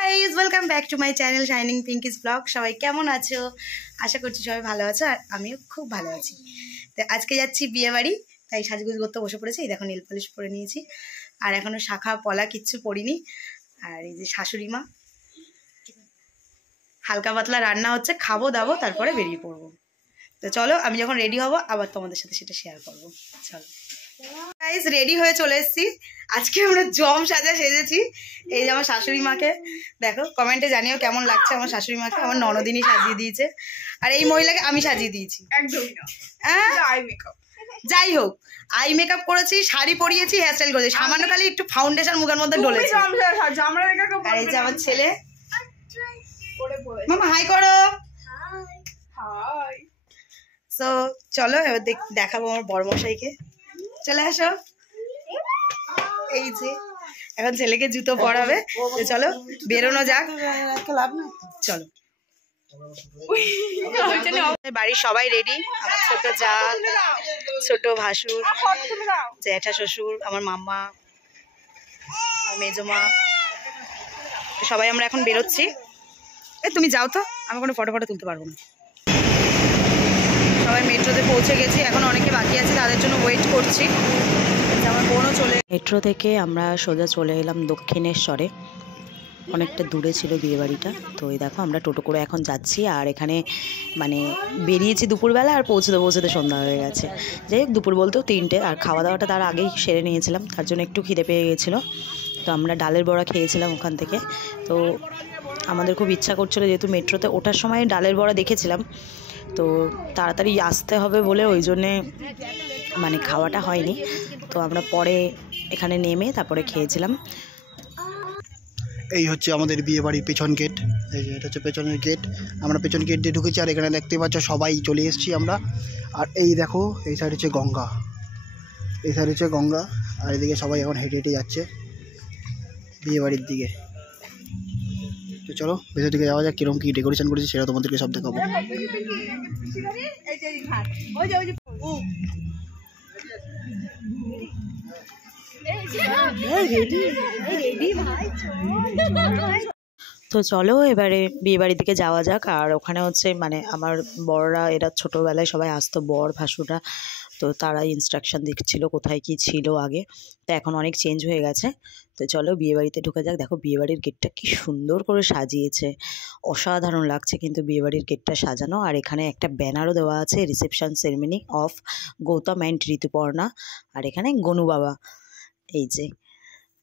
Guys welcome back to my channel shining Pinki's blog. সবাই কেমন আছো? আশা করছি সবাই ভালো আছো, আর আমিও খুব ভালো আছি। তো আজকে যাচ্ছি বিয়ে বাড়ি, তাই সাজগুজ করতে বসে পড়েছি। এই দেখো নেল পলিশ পরে নিয়েছি, আর এখনো শাখা পলা কিচ্ছু পরিনি। আর এই যে শাশুড়ি মা, হালকা পাতলা রান্না হচ্ছে, খাবো দাবো তারপরে বেরিয়ে পড়বো। তো চলো, আমি যখন রেডি হব আবার তোমাদের সাথে সেটা শেয়ার করবো। চলো গাইস, রেডি হয়ে চলে এসেছি। আজকে আমরা জম সাজা সেজেছি। এই যে আমার শাশুড়ি মাকে দেখো, কমেন্টে জানিও কেমন লাগছে আমার শাশুড়ি মাকে। আমার ননদিনী সাজিয়ে দিয়েছে, আর এই মহিলাকে আমি সাজিয়ে দিয়েছি। যাই হোক, আই মেকআপ করেছি, শাড়ি পরিয়েছি, হেয়ারস্টাইল করেছি, সামান্য খালি একটু ফাউন্ডেশন মুখের মধ্যে ডলেছি। আর এই যে আমার ছেলে, মামা হাই করো। সো চলো এবার দেখাবো আমার বড়মশাইকে। চলে আসো। এই যে এখন ছেলেকে জুতো পরাবে, চলো বেরোনো যাক। চলো, বাড়ির সবাই রেডি। আমার ছোট যা, ছোট ভাসুর, জ্যাঠা শ্বশুর, আমার মাম্মা, আমার মেজমা, সবাই আমরা এখন বেরোচ্ছি। তুমি যাও তো, আমি কোনো ফটো তুলতে পারবো না। সবাই মেট্রোতে পৌঁছে গেছি, এখন অনেকে বাকি আছে, তাদের জন্য ওয়েট করছি। আমার বোনও চলে। মেট্রো থেকে আমরা সোজা চলে এলাম দক্ষিণেশ্বরে। অনেকটা দূরে ছিল বিয়েবাড়িটা। তো এই দেখো আমরা টোটো করে এখন যাচ্ছি, আর এখানে মানে বেরিয়েছি দুপুরবেলা, আর পৌঁছতে সন্ধ্যা হয়ে গেছে। যাই হোক, দুপুর বলতেও 3টে, আর খাওয়া দাওয়াটা তার আগেই সেরে নিয়েছিলাম, তার জন্য একটু খিদে পেয়ে গেছিলো। তো আমরা ডালের বড়া খেয়েছিলাম ওখান থেকে। তো আমাদের খুব ইচ্ছা করছিলো, যেহেতু মেট্রোতে ওঠার সময় ডালের বড়া দেখেছিলাম, তো তাড়াতাড়ি আসতে হবে বলে ওই জন্যে মানে খাওয়াটা হয়নি। তো আমরা পরে এখানে নেমে তারপরে খেয়েছিলাম। এই হচ্ছে আমাদের বিয়ে বাড়ির পেছন গেট। এই যে এটা হচ্ছে পেছনের গেট। আমরা পেছন গেট দিয়ে ঢুকেছি, আর এখানে দেখতে পাচ্ছ সবাই চলে এসেছি আমরা। আর এই দেখো, এই সাইড হচ্ছে গঙ্গা, এই সাইড হচ্ছে গঙ্গা, আর এদিকে সবাই এখন হেঁটে হেঁটে যাচ্ছে বিয়ে বাড়ির দিকে। তো চলো ভেতর দিকে যাওয়া যাক, কিরকম কী ডেকোরেশন করেছি সেটা তোমাদেরকে সব দেখাবো। তো চলো এবারে বিয়েবাড়ির দিকে যাওয়া যাক। আর ওখানে হচ্ছে মানে আমার বড়রা, এরা ছোটোবেলায় সবাই আসতো, বর ভাসুররা, তো তারা ইনস্ট্রাকশন দিচ্ছিলো কোথায় কি ছিল আগে। তো এখন অনেক চেঞ্জ হয়ে গেছে। তো চলো বিয়েবাড়িতে ঢুকে যাক। দেখো বিয়েবাড়ির গেটটা কি সুন্দর করে সাজিয়েছে, অসাধারণ লাগছে কিন্তু বিয়েবাড়ির গেটটা সাজানো। আর এখানে একটা ব্যানারও দেওয়া আছে, reception ceremony of Gautam and Rituparna. আর এখানে গনু বাবা, এই যে।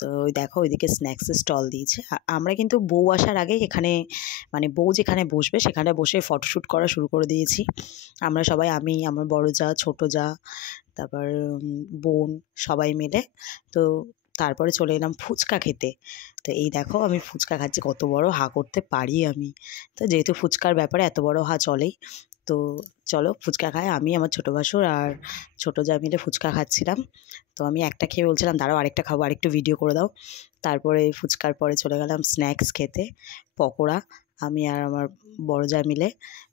তো ওই দেখো ওইদিকে স্ন্যাক্সের স্টল দিয়েছে। আর আমরা কিন্তু বউ আসার আগে এখানে মানে বউ যেখানে বসবে সেখানে বসে ফটোশ্যুট করা শুরু করে দিয়েছি আমরা সবাই। আমি, আমার বড় যা, ছোট যা, তারপর বোন, সবাই মিলে। তো তারপরে চলে এলাম ফুচকা খেতে। তো এই দেখো আমি ফুচকা খাচ্ছি, কত বড় হা করতে পারি আমি। তো যেহেতু ফুচকার ব্যাপারে এত বড় হা চলেই। তো চলো ফুচকা খাই। আমি, আমার ছোটো ভাসুর আর ছোটো যা মিলে ফুচকা খাচ্ছিলাম। তো আমি একটা খেয়ে বলছিলাম দাঁড়াও আরেকটা খাবো, আরেকটু ভিডিও করে দাও। তারপরে ফুচকার পরে চলে গেলাম স্ন্যাক্স খেতে, পকোড়া। আমি আর আমার বড় যা মিলে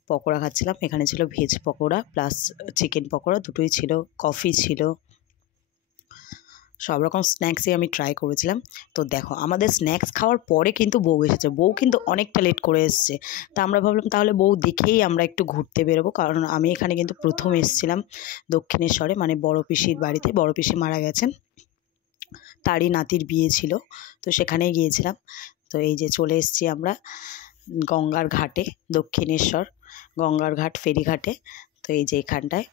পকোড়া খাচ্ছিলাম। এখানে ছিল veg pakora plus chicken pakora, দুটোই ছিল, কফি ছিল, সব রকম স্ন্যাক্সই আমি ট্রাই করেছিলাম। তো দেখো আমাদের স্ন্যাক্স খাওয়ার পরে কিন্তু বউ এসেছে। বউ কিন্তু অনেকটা লেট করে এসছে। তা আমরা ভাবলাম তাহলে বউ দেখেই আমরা একটু ঘুরতে বেরোবো, কারণ আমি এখানে কিন্তু প্রথম এসেছিলাম দক্ষিণেশ্বরে, মানে বড় পিসির বাড়িতে। বড় পিসি মারা গেছেন, তারই নাতির বিয়ে ছিল, তো সেখানেই গিয়েছিলাম। তো এই যে চলে এসেছি আমরা গঙ্গার ঘাটে, দক্ষিণেশ্বর গঙ্গার ঘাট, ফেরিঘাটে। তো এই যে এখানটায়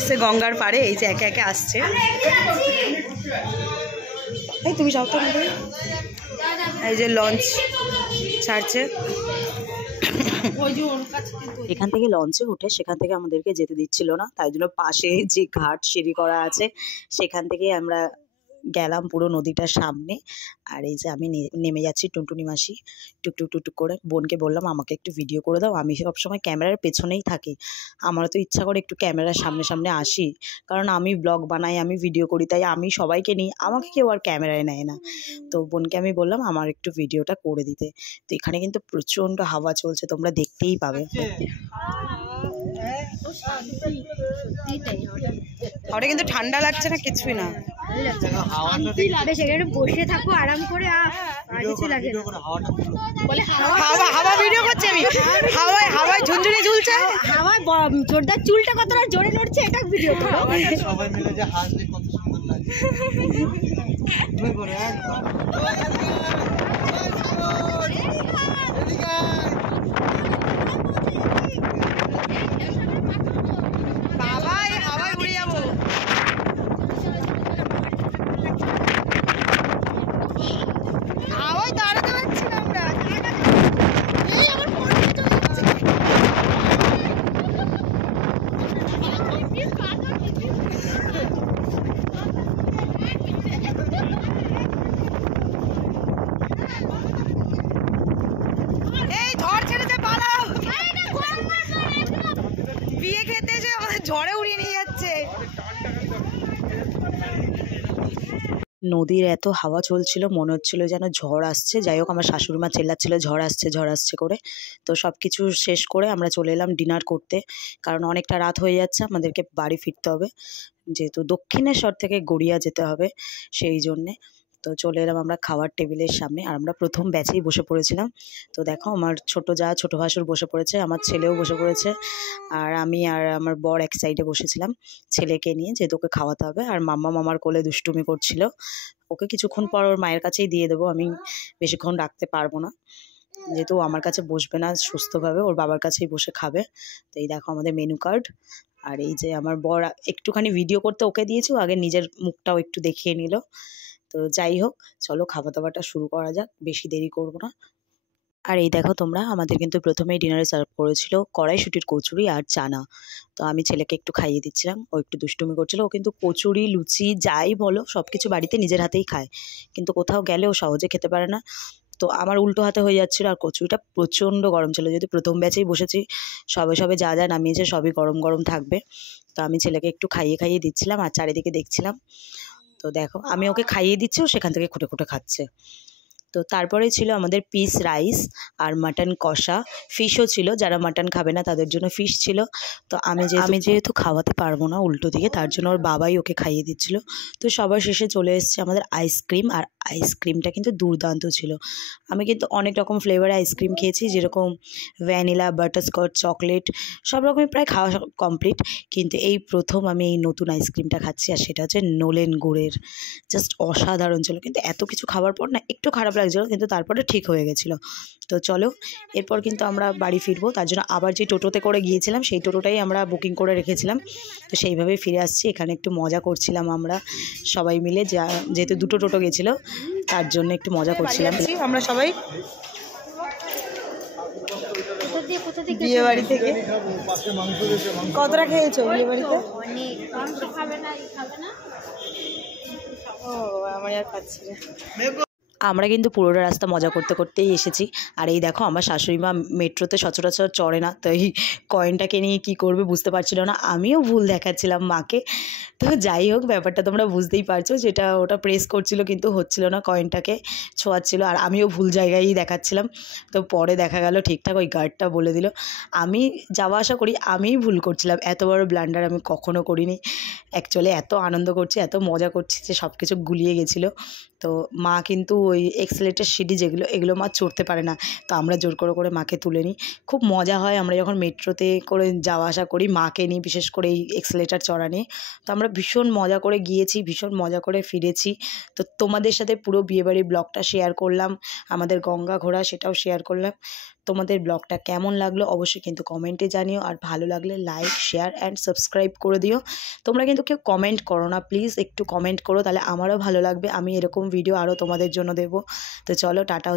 এসে গঙ্গার পাড়ে, এই যে একে একে আসছে। এই তুমি যাও তো, এই যে লঞ্চ ছাড়ছে। এখান থেকে লঞ্চে উঠে সেখান থেকে আমাদেরকে যেতে দিচ্ছিল না, তাই জন্য পাশে যে ঘাট সিঁড়ি করা আছে সেখান থেকে আমরা গেলাম পুরো নদীটার সামনে। আর এই যে আমি নেমে যাচ্ছি, টুনটুনি মাসি টুকটুক টুকটুক করে। বোনকে বললাম আমাকে একটু ভিডিও করে দাও, আমি সবসময় ক্যামেরার পেছনেই থাকি। আমারও তো ইচ্ছা করে একটু ক্যামেরার সামনে সামনে আসি, কারণ আমি ব্লগ বানাই, আমি ভিডিও করি, তাই আমি সবাইকে নিই, আমাকে কেউ আর ক্যামেরায় নেয় না। তো বোনকে আমি বললাম আমার একটু ভিডিওটা করে দিতে। তো এখানে কিন্তু প্রচণ্ড হাওয়া চলছে, তোমরা দেখতেই পাবে। ওটা কিন্তু ঠান্ডা লাগছে না, কিছুই না। বেশ এখানে বসে থাকো আরাম করে, আর কিছু লাগে না। হাওয়া ভিডিও করছি আমি, হাওয়ায় ঝুনঝুনি ঝুলছে, হাওয়ায় জোরদার চুলটা কতটা জোরে নড়ছে এটা ভিডিও করো। সবাই মিলে যে হাসলে কত সুন্দর লাগে। বাবা এই হাওয়ায় উড়ে যাবো। হাওয়ায় দাঁড়াতে পারছি না আমরা। এই আমার মনটা চলে যাচ্ছে। এই ঝড় ছেড়েছে, পালাও। বিয়ে খেতে এসে আমাদের ঝড়ে উড়িয়ে নিয়ে যাচ্ছে। নদীর এত হাওয়া চলছিল, মনে হচ্ছিল যেন ঝড় আসছে। যাই হোক, আমার শাশুড়ি মা চেল্লাচ্ছিল ঝড় আসছে করে। তো সব কিছু শেষ করে আমরা চলে এলাম ডিনার করতে, কারণ অনেকটা রাত হয়ে যাচ্ছে, আমাদেরকে বাড়ি ফিরতে হবে, যেহেতু দক্ষিণেশ্বর থেকে গড়িয়া যেতে হবে, সেই জন্যে। তো চলে এলাম আমরা খাওয়ার টেবিলের সামনে, আর আমরা প্রথম ব্যাচেই বসে পড়েছিলাম। তো দেখো, আমার ছোটো ভাসুর বসে পড়েছে, আমার ছেলেও বসে পড়েছে, আর আমি আর আমার বর এক সাইডে বসেছিলাম ছেলেকে নিয়ে, যেহেতু ওকে খাওয়াতে হবে। আর মামার কোলে দুষ্টুমি করছিল, ওকে কিছুক্ষণ পর ওর মায়ের কাছেই দিয়ে দেবো, আমি বেশিক্ষণ রাখতে পারবো না, যেহেতু আমার কাছে বসবে না সুস্থভাবে, ওর বাবার কাছেই বসে খাবে। তো এই দেখো আমাদের মেনু কার্ড। আর এই যে আমার বর একটুখানি ভিডিও করতে ওকে দিয়েছি, ও আগে নিজের মুখটাও একটু দেখিয়ে নিল। তো যাই হোক, চলো খাওয়া দাওয়াটা শুরু করা যাক, বেশি দেরি করব না। আর এই দেখো তোমরা, আমাদের কিন্তু প্রথমেই ডিনারে সার্ভ করেছিল কড়াইশুঁটির কচুরি আর চানা। তো আমি ছেলেকে একটু খাইয়ে দিচ্ছিলাম, ও একটু দুষ্টুমি করছিল। ও কিন্তু কচুরি, লুচি যাই বলো সব কিছু বাড়িতে নিজের হাতেই খায়, কিন্তু কোথাও গেলে ও সহজে খেতে পারে না। তো আমার উল্টো হাতে হয়ে যাচ্ছিলো। আর কচুরিটা প্রচণ্ড গরম ছিল, যেহেতু প্রথম ব্যাচেই বসেছি, সবে যা নামিয়েছে সবই গরম গরম থাকবে। তো আমি ছেলেকে একটু খাইয়ে দিচ্ছিলাম আর চারিদিকে দেখছিলাম। তো দেখো, আমি ওকে খাইয়ে দিচ্ছি, ও সেখান থেকে খুঁটে খাচ্ছে। তো তারপরে ছিল আমাদের পিস রাইস আর মাটন কষা, ফিশও ছিল, যারা মাটন খাবে না তাদের জন্য ফিশ ছিল। তো আমি যেহেতু খাওয়াতে পারবো না উল্টো দিকে, তার জন্য ওর বাবাই ওকে খাইয়ে দিচ্ছিল। তো সবার শেষে চলে এসেছে আমাদের আইসক্রিম, আর আইসক্রিমটা কিন্তু দুর্দান্ত ছিল। আমি কিন্তু অনেক রকম ফ্লেভারে আইসক্রিম খেয়েছি, যেরকম ভ্যানিলা, বাটারস্কচ, চকলেট, সব রকমই প্রায় খাওয়া কমপ্লিট, কিন্তু এই প্রথম আমি এই নতুন আইসক্রিমটা খাচ্ছি, আর সেটা হচ্ছে নোলেন গুড়ের। জাস্ট অসাধারণ ছিল, কিন্তু এত কিছু খাওয়ার পর না একটু খারাপ লাগছিল, কিন্তু তারপরে ঠিক হয়ে গেছিলো। তো চলো, এরপর কিন্তু আমরা বাড়ি ফিরবো, তার জন্য আবার যে টোটোতে করে গিয়েছিলাম সেই টোটোটাই আমরা বুকিং করে রেখেছিলাম। তো সেইভাবেই ফিরে আসছি। এখানে একটু মজা করছিলাম আমরা সবাই মিলে, যেহেতু দুটো টোটো গেছিলো, তার জন্য একটু মজা করছিলাম আমরা সবাই বিয়ে বাড়ি থেকে। কতটা খেয়েছো বিয়ে বাড়িতে? ও আমার আর পাচ্ছি না। আমরা কিন্তু পুরোটা রাস্তা মজা করতেই এসেছি। আর এই দেখো, আমার শাশুড়ি মা মেট্রোতে সচরাচর চড়ে না, তো এই কয়েনটাকে নিয়ে কী করবে বুঝতে পারছিল না, আমিও ভুল দেখাচ্ছিলাম মাকে। তো যাই হোক, ব্যাপারটা তোমরা বুঝতেই পারছো, যেটা ওটা প্রেস করছিল কিন্তু হচ্ছিল না, কয়েনটাকে ছোঁয়াচ্ছিল, আর আমিও ভুল জায়গায়ই দেখাচ্ছিলাম। তো পরে দেখা গেল ঠিকঠাক ওই গার্ডটা বলে দিল। আমি যাওয়া আসা করি, আমিই ভুল করছিলাম, এত বড় ব্লান্ডার আমি কখনো করিনি। অ্যাকচুয়ালি এত আনন্দ করছি, এত মজা করছি যে সব কিছু গুলিয়ে গেছিলো। তো মা কিন্তু ওই এক্সেলেটার সিঁড়ি এগুলো মা চড়তে পারে না, তো আমরা জোর করে মাকে তুলে নিই। খুব মজা হয় আমরা যখন মেট্রোতে করে যাওয়া আসা করি, মাকে নিই, বিশেষ করে এই এক্সেলেটার চড়া নিয়ে। তো আমরা ভীষণ মজা করে গিয়েছি, ভীষণ মজা করে ফিরেছি। তো তোমাদের সাথে পুরো বিয়েবাড়ির ব্লগটা শেয়ার করলাম, আমাদের গঙ্গা ঘোরা সেটাও শেয়ার করলাম। তোমাদের ব্লগটা কেমন লাগলো অবশ্যই কিন্তু কমেন্টে জানিও, আর ভালো লাগলে লাইক, শেয়ার অ্যান্ড সাবস্ক্রাইব করে দিও। তোমরা কিন্তু কেউ কমেন্ট করো না, প্লিজ একটু কমেন্ট করো, তাহলে আমারও ভালো লাগবে, আমি এরকম ভিডিও আরও তোমাদের জন্য দেবো। তো চলো, টাটা।